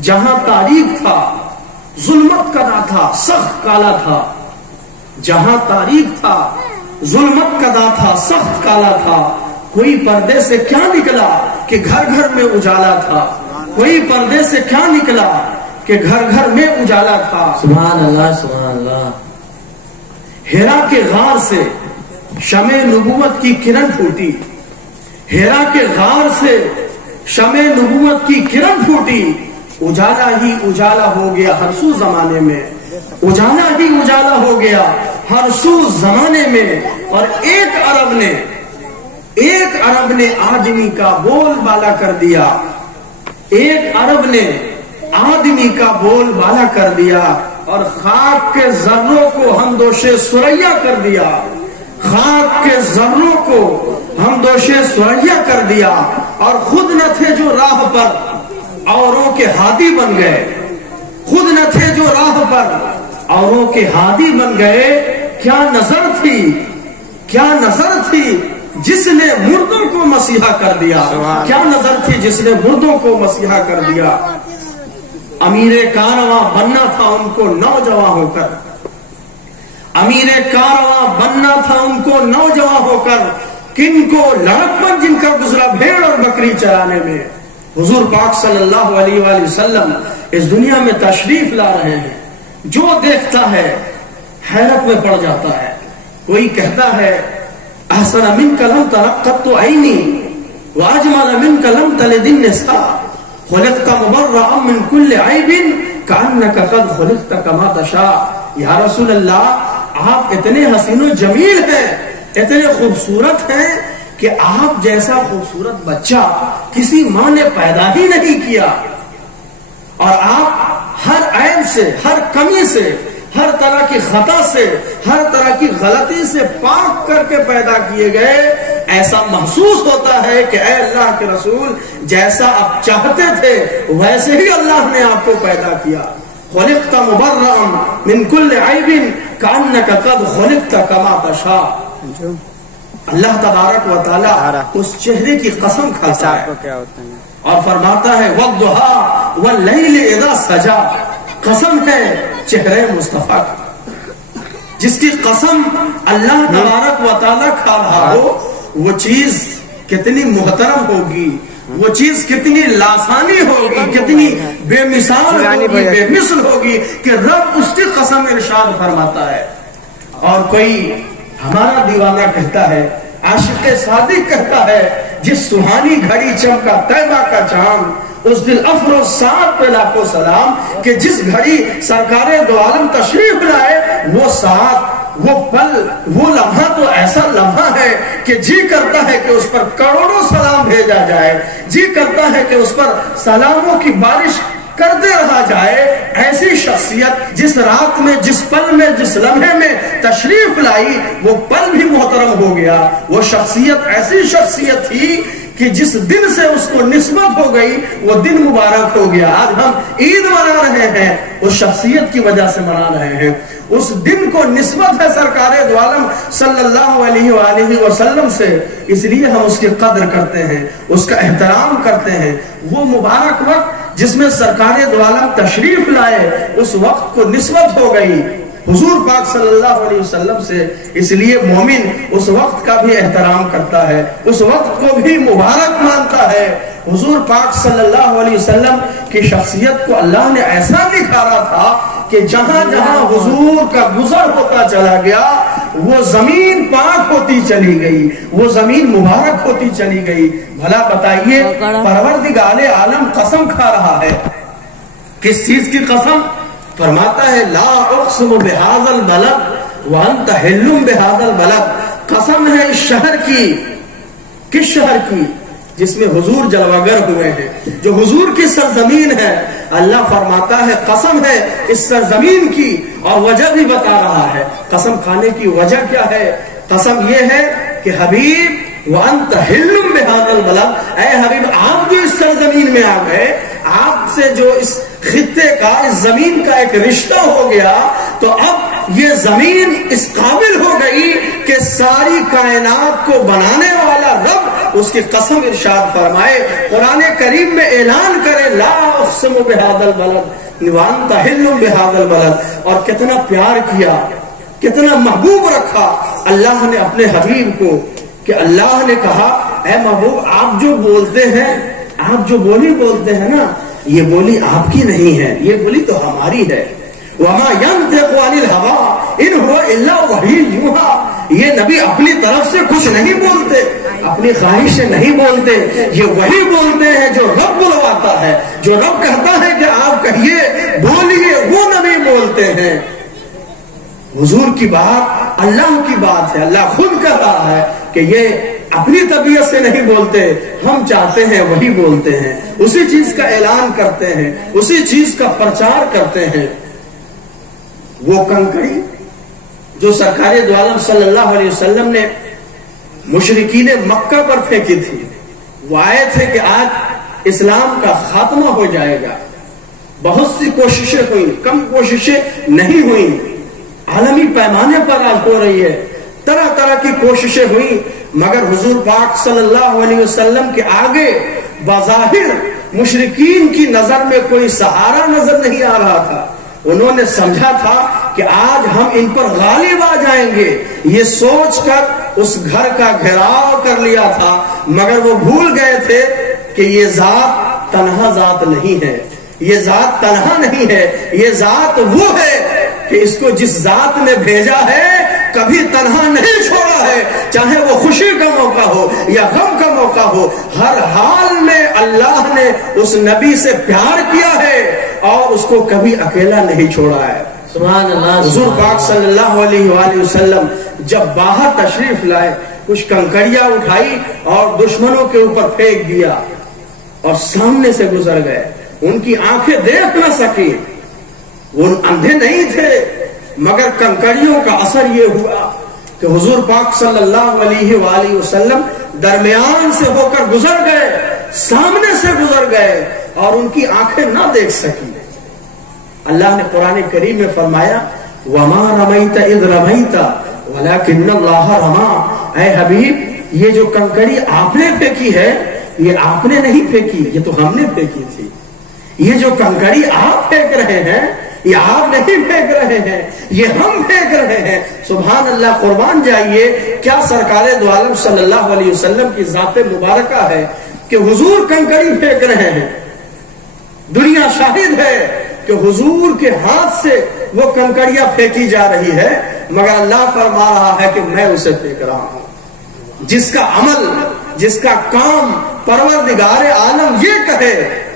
جہاں تاریک تھا ظلمت کدا تھا سخت کالا تھا، جہاں تاریک تھا ظلمت کدا تھا سخت کالا تھا، کوئی پردے سے کیا نکلا کہ گھر گھر میں اجالا تھا، کوئی پردے سے کیا نکلا کہ گھر گھر میں اجالا تھا۔ سبحان اللہ سبحان اللہ۔ ہیرا کے غار سے شمع نبوت کی کرن پھوٹی، ہیرا کے غار سے شمع نبوت کی کرن پھوٹی، اجالا ہی اجالا ہو گیا ہر سو زمانے میں، اجالا ہی اجالا ہو گیا ہر سو زمانے میں۔ اور ایک عرب نے آدمی کا بول بالا کر دیا، ایک عرب نے آدمی کا بول بالا کر دیا، اور خاک کے ذروں کو ہمدوش ثریا کر دیا، خاک کے ذروں کو ہمدوش ثریا کر دیا، اور خود نہ تھے جو راہ پر اوروں کے ہادی بن گئے، خود نہ تھے جو راہ پر اوروں کے ہادی بن گئے۔ کیا نظر تھی، کیا نظر تھی جس نے مردوں کو مسیحا کر دیا، کیا نظر تھی جس نے مردوں کو مسیحا کر دیا۔ امیر کارواں بننا تھا ان کو نوجوان ہو کر، امیر کارواں بننا تھا ان کو نوجوان ہو کر، کن کو لڑکپن جن کا گزرا بھیڑ اور بکری چرانے میں۔ حضور پاک صلی اللہ علیہ وآلہ وسلم اس دنیا میں تشریف لا رہے ہیں، جو دیکھتا ہے حیرت میں پڑ جاتا ہے۔ کوئی کہتا ہے احسن منک لم ترقت عینی واجمل منک لم تلد النساء، خلقت مبرأ من كل عیب کأنک قد خلقت کما تشاء۔ یا رسول اللہ، آپ اتنے حسین و جمیل ہیں، اتنے خوبصورت ہیں کہ آپ جیسا خوبصورت بچہ کسی ماں نے پیدا ہی نہیں کیا، اور آپ ہر عیب سے، ہر کمی سے، ہر طرح کی خطا سے، ہر طرح کی غلطی سے پاک کر کے پیدا کیے گئے۔ ایسا محسوس ہوتا ہے کہ اے اللہ کے رسول، جیسا آپ چاہتے تھے ویسے ہی اللہ نے آپ کو پیدا کیا۔ خلقت مبرأ من كل عیب کأنک قد خلقت کما تشاء۔ اللہ تبارک و تعالیٰ اس چہرے کی قسم کھاتا ہے اور فرماتا ہے وَالضُّحَىٰ وَاللَّيْلِ إِذَا سَجَىٰ، قسم ہے چہرے مصطفیٰ کی، جس کی قسم اللہ تبارک و تعالیٰ کھا رہا ہو، وہ چیز کتنی محترم ہوگی، وہ چیز کتنی لاسانی ہوگی، کتنی بے مثال ہوگی، بے مثل ہوگی کہ رب اس کی قسم ارشاد فرماتا ہے۔ اور کوئی ہمارا دیوانہ کہتا ہے، عاشق صادق کہتا ہے، جس سہانی گھڑی چمکا طیبہ کا چاند، اس دل افر و سعد پہ لاکھوں سلام، کہ جس گھڑی سرکار دو عالم تشریف لائے، وہ سعد، وہ پل، وہ لمحہ تو ایسا لمحہ ہے کہ جی کرتا ہے کہ اس پر کروڑوں سلام بھیجا جائے، جی کرتا ہے کہ اس پر سلاموں کی بارش کرتے رہا جائے۔ ایسی شخصیت جس رات میں، جس پل میں، جس لمحے میں تشریف لائی، وہ پل بھی محترم ہو گیا۔ وہ شخصیت ایسی شخصیت تھی کہ جس دن سے اس کو نسبت ہو گئی وہ دن مبارک ہو گیا۔ آج ہم عید منا رہے ہیں، اس شخصیت کی وجہ سے منا رہے ہیں۔ اس دن کو نسبت ہے سرکار دو عالم صلی اللہ علیہ وآلہ وسلم سے، اس لیے ہم اس کی قدر کرتے ہیں، اس کا احترام کرتے ہیں۔ وہ مبارک وقت جس میں سرکار دو عالم تشریف لائے، اس وقت کو نسبت ہو گئی حضور پاک صلی اللہ علیہ وسلم سے، اس لیے مومن اس وقت کا بھی احترام کرتا ہے، اس وقت کو بھی مبارک مانتا ہے۔ حضور پاک صلی اللہ علیہ وسلم کی شخصیت کو اللہ نے ایسا نکھارا تھا کہ جہاں جہاں حضور کا گزر ہوتا چلا گیا، وہ زمین پاک ہوتی چلی گئی، وہ زمین مبارک ہوتی چلی گئی۔ بھلا بتائیے، پروردگار عالم قسم کھا رہا ہے، کس چیز کی قسم؟ فرماتا ہے لا اقسم بہذا البلد وانت حل بہذا البلد، قسم ہے اس شہر کی۔ کس شہر کی؟ جس میں حضور جلوگر ہوئے ہیں، جو حضور کی سرزمین ہے۔ اللہ فرماتا ہے قسم ہے اس سرزمین کی، اور وجہ بھی بتا رہا ہے۔ قسم کھانے کی وجہ کیا ہے؟ قسم یہ ہے کہ حبیب وانت حل بہذا البلد، اے حبیب آپ بھی اس سرزمین میں آ گئے، آپ سے جو اس خطے کا، اس زمین کا ایک رشتہ ہو گیا، تو اب یہ زمین اس قابل ہو گئی کہ ساری کائنات کو بنانے والا رب اس کی قسم ارشاد فرمائے. قرآن کریم میں اعلان کرے لا اقسم بہذا البلد وانت حل بہذا البلد. اور کتنا پیار کیا، کتنا محبوب رکھا اللہ نے اپنے حبیب کو، کہ اللہ نے کہا اے محبوب آپ جو بولتے ہیں، آپ جو بولی بولتے ہیں نا، یہ بولی آپ کی نہیں ہے، یہ بولی تو ہماری ہے. وما ينطق عن الهوى ان هو الا وحی یوحی. یہ نبی اپنی طرف سے کچھ نہیں بولتے، اپنی خواہش سے نہیں بولتے، یہ وہی بولتے ہیں جو رب بلواتا ہے، جو رب کہتا ہے کہ آپ کہیے بولیے، وہ نبی بولتے ہیں. حضور کی بات اللہ کی بات ہے. اللہ خود کہہ رہا ہے کہ یہ اپنی طبیعت سے نہیں بولتے، ہم چاہتے ہیں وہی بولتے ہیں، اسی چیز کا اعلان کرتے ہیں، اسی چیز کا پرچار کرتے ہیں. وہ کنکڑی جو سرکار دو عالم صلی اللہ علیہ وسلم نے مشرکین مکہ پر پھینکی تھی، وہ آئے تھے کہ آج اسلام کا خاتمہ ہو جائے گا. بہت سی کوششیں ہوئی، کم کوششیں نہیں ہوئی، عالمی پیمانے پر آج ہو رہی ہے، طرح طرح کی کوششیں ہوئی، مگر حضور پاک صلی اللہ علیہ وسلم کے آگے بظاہر مشرکین کی نظر میں کوئی سہارا نظر نہیں آ رہا تھا. انہوں نے سمجھا تھا کہ آج ہم ان پر غالب آ جائیں گے، یہ سوچ کر اس گھر کا گھیراؤ کر لیا تھا، مگر وہ بھول گئے تھے کہ یہ ذات تنہا ذات نہیں ہے، یہ ذات تنہا نہیں ہے، یہ ذات وہ ہے کہ اس کو جس ذات نے بھیجا ہے کبھی تنہا نہیں چھوڑا ہے. چاہے وہ خوشی کا موقع ہو یا غم کا موقع ہو، ہر حال میں اللہ نے اس نبی سے پیار کیا ہے اور اس کو کبھی اکیلا نہیں چھوڑا ہے. سبحان اللہ. حضور پاک صلی اللہ علیہ وآلہ وسلم جب باہر تشریف لائے، کچھ کنکڑیاں اٹھائی اور دشمنوں کے اوپر پھینک دیا اور سامنے سے گزر گئے. ان کی آنکھیں دیکھ نہ سکی، وہ اندھے نہیں تھے، مگر کنکڑیوں کا اثر یہ ہوا کہ حضور پاک صلی اللہ علیہ وآلہ وسلم درمیان سے ہو کر گزر گئے، سامنے سے گزر گئے اور ان کی آنکھیں نہ دیکھ سکی. اللہ نے قرآن کریم میں فرمایا وما رمیت اذ رمیت ولکن اللہ رما. اے حبیب، یہ جو کنکڑی آپ نے پھینکی ہے یہ آپ نے نہیں پھینکی، یہ تو ہم نے پھینکی تھی. یہ جو کنکڑی آپ پھینک رہے ہیں یہ آپ نہیں پھینک رہے ہیں، یہ ہم پھینک رہے ہیں. سبحان اللہ. قربان جائیے، کیا سرکار دو عالم صلی اللہ علیہ وسلم کی ذات مبارکہ ہے کہ حضور کنکڑی پھینک رہے ہیں. دنیا شاہد ہے کہ حضور کے ہاتھ سے وہ کنکڑیاں پھینکی جا رہی ہے، مگر اللہ فرما رہا ہے کہ میں اسے پھینک رہا ہوں. جس کا عمل، جس کا کام پروردگار عالم یہ کہے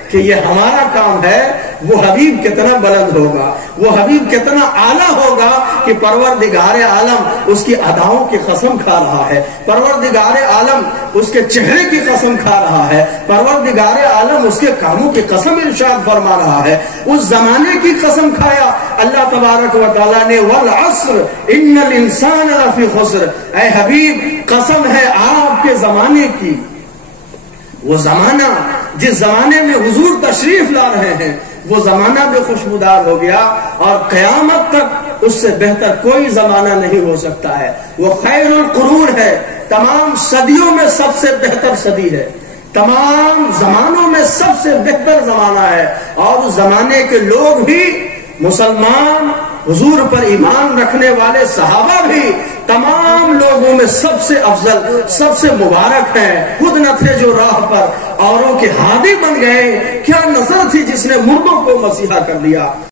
کہ یہ ہمارا کام ہے، وہ حبیب کتنا بلند ہوگا، وہ حبیب کتنا اعلیٰ ہوگا کہ پروردگار عالم اس کی اداؤں کی قسم کھا رہا ہے، پروردگار عالم اس کے چہرے کی قسم کھا رہا ہے، پروردگار عالم اس کے کاموں کی قسم ارشاد فرما رہا ہے. اس زمانے کی قسم کھایا اللہ تبارک و تعالیٰ نے والعصر ان الانسان لفی خسر. اے حبیب، قسم ہے آپ کے زمانے کی. وہ زمانہ جس زمانے میں حضور تشریف لا رہے ہیں وہ زمانہ بھی خوشبودار ہو گیا اور قیامت تک اس سے بہتر کوئی زمانہ نہیں ہو سکتا ہے. وہ خیر القرون ہے، تمام صدیوں میں سب سے بہتر صدی ہے، تمام زمانوں میں سب سے بہتر زمانہ ہے. اور اس زمانے کے لوگ بھی، مسلمان، حضور پر ایمان رکھنے والے صحابہ بھی، تمام لوگوں میں سب سے افضل، سب سے مبارک ہیں. خود نہ تھے جو راہ پر اوروں کے ہادی بن گئے. کیا نظر تھی جس نے مردوں کو مسیحا کر دیا.